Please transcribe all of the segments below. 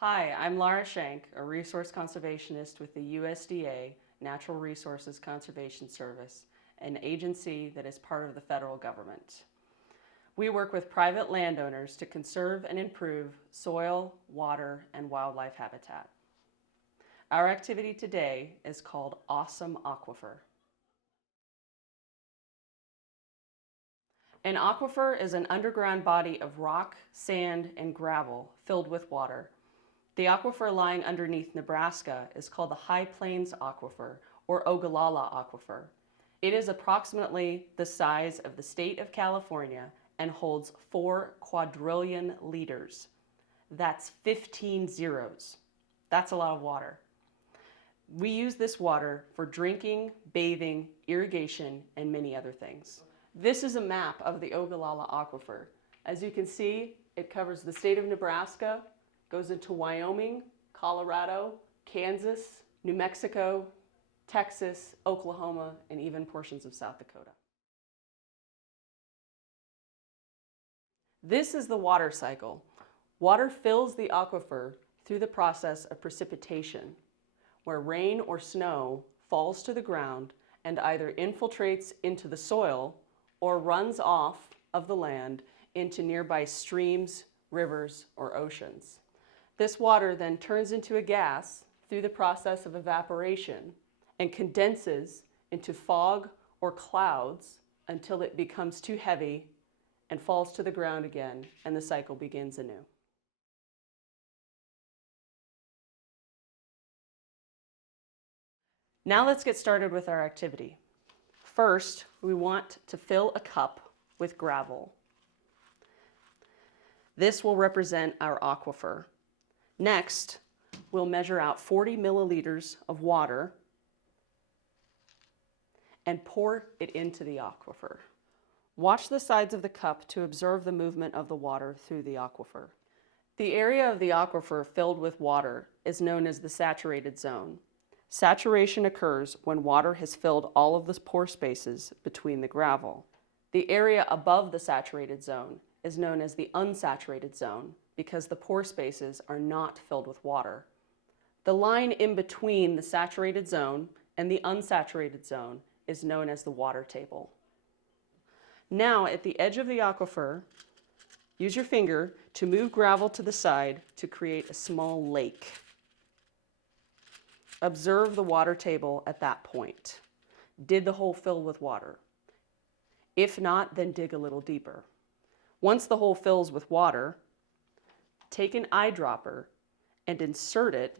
Hi, I'm Laura Schenk, a resource conservationist with the USDA Natural Resources Conservation Service, an agency that is part of the federal government. We work with private landowners to conserve and improve soil, water, and wildlife habitat. Our activity today is called Awesome Aquifer. An aquifer is an underground body of rock, sand, and gravel filled with water. The aquifer lying underneath Nebraska is called the High Plains Aquifer, or Ogallala Aquifer. It is approximately the size of the state of California and holds 4 quadrillion liters. That's 15 zeros. That's a lot of water. We use this water for drinking, bathing, irrigation, and many other things. This is a map of the Ogallala Aquifer. As you can see, it covers the state of Nebraska, goes into Wyoming, Colorado, Kansas, New Mexico, Texas, Oklahoma, and even portions of South Dakota. This is the water cycle. Water fills the aquifer through the process of precipitation, where rain or snow falls to the ground and either infiltrates into the soil or runs off of the land into nearby streams, rivers, or oceans. This water then turns into a gas through the process of evaporation and condenses into fog or clouds until it becomes too heavy and falls to the ground again, and the cycle begins anew. Now let's get started with our activity. First, we want to fill a cup with gravel. This will represent our aquifer. Next, we'll measure out 40 milliliters of water and pour it into the aquifer. Watch the sides of the cup to observe the movement of the water through the aquifer. The area of the aquifer filled with water is known as the saturated zone. Saturation occurs when water has filled all of the pore spaces between the gravel. The area above the saturated zone is known as the unsaturated zone because the pore spaces are not filled with water. The line in between the saturated zone and the unsaturated zone is known as the water table. Now, at the edge of the aquifer, use your finger to move gravel to the side to create a small lake. Observe the water table at that point. Did the hole fill with water? If not, then dig a little deeper. Once the hole fills with water, take an eyedropper and insert it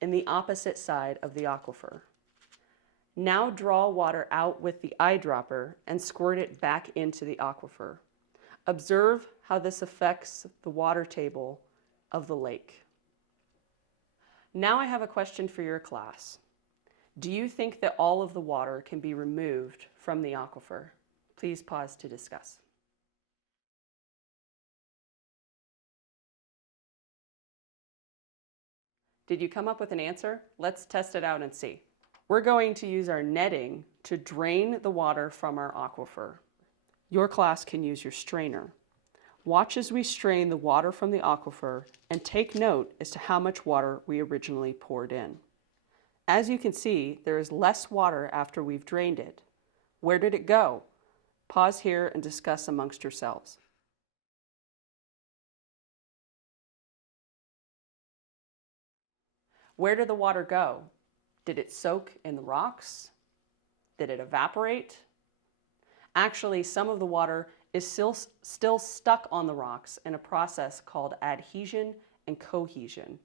in the opposite side of the aquifer. Now draw water out with the eyedropper and squirt it back into the aquifer. Observe how this affects the water table of the lake. Now I have a question for your class. Do you think that all of the water can be removed from the aquifer? Please pause to discuss. Did you come up with an answer? Let's test it out and see. We're going to use our netting to drain the water from our aquifer. Your class can use your strainer. Watch as we strain the water from the aquifer and take note as to how much water we originally poured in. As you can see, there is less water after we've drained it. Where did it go? Pause here and discuss amongst yourselves. Where did the water go? Did it soak in the rocks? Did it evaporate? Actually, some of the water is still stuck on the rocks in a process called adhesion and cohesion.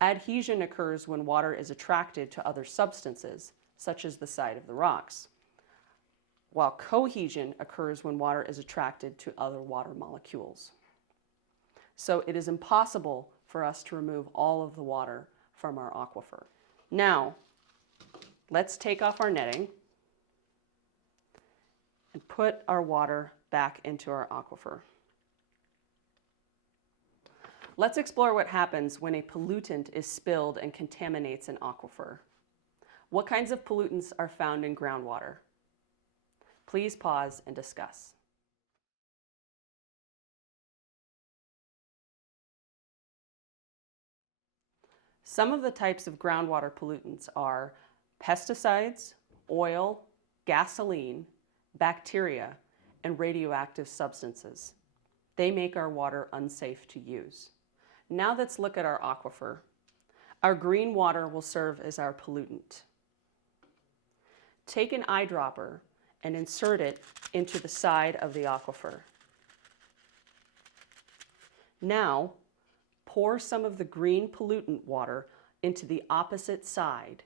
Adhesion occurs when water is attracted to other substances, such as the side of the rocks, while cohesion occurs when water is attracted to other water molecules. So it is impossible for us to remove all of the water from our aquifer. Now, let's take off our netting and put our water back into our aquifer. Let's explore what happens when a pollutant is spilled and contaminates an aquifer. What kinds of pollutants are found in groundwater? Please pause and discuss. Some of the types of groundwater pollutants are pesticides, oil, gasoline, bacteria, and radioactive substances. They make our water unsafe to use. Now let's look at our aquifer. Our green water will serve as our pollutant. Take an eyedropper and insert it into the side of the aquifer. Now, pour some of the green pollutant water into the opposite side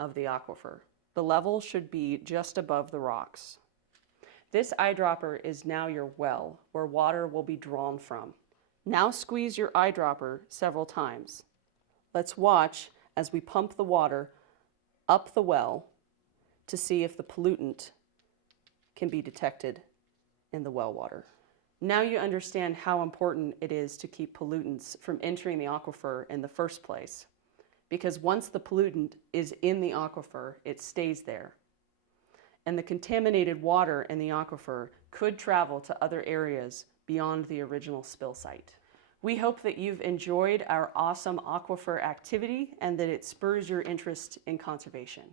of the aquifer. The level should be just above the rocks. This eyedropper is now your well, where water will be drawn from. Now squeeze your eyedropper several times. Let's watch as we pump the water up the well to see if the pollutant can be detected in the well water. Now you understand how important it is to keep pollutants from entering the aquifer in the first place, because once the pollutant is in the aquifer, it stays there. And the contaminated water in the aquifer could travel to other areas beyond the original spill site. We hope that you've enjoyed our awesome aquifer activity and that it spurs your interest in conservation.